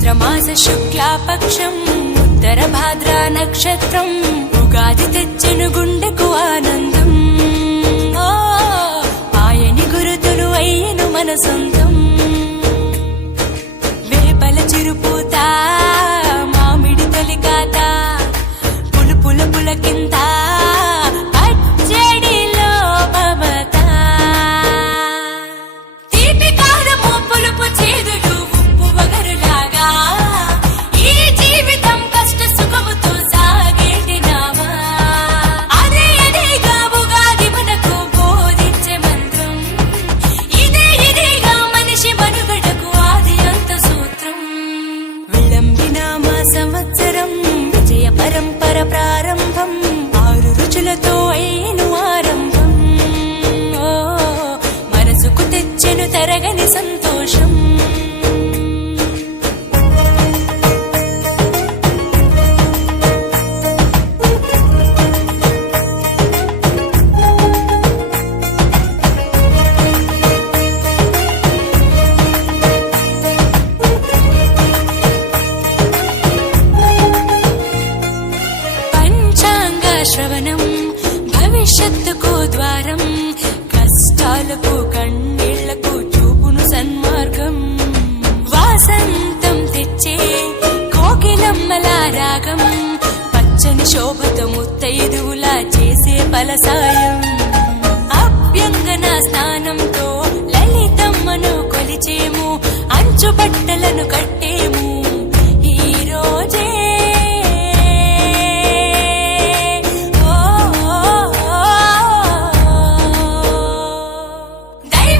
చైత్రమాస శుక్లాపక్షం ఉత్తర భాద్ర నక్షత్రం ఉగాది తెచ్చెను గుండెకు ఆనందం ఆయని గురుతులు అయ్యను మనసొంత సంవత్సరం విజయ పరంపర ప్రా శ్రవణం భవిష్యత్తుకు ద్వారం కష్టాలకు కన్నీళ్ళకు చూపును సన్మార్గం. వాసంతం తెచ్చే కోకిలమ్మల రాగం పచ్చని శోభతో ముత్తైదువులా చేసే ఫలసాయం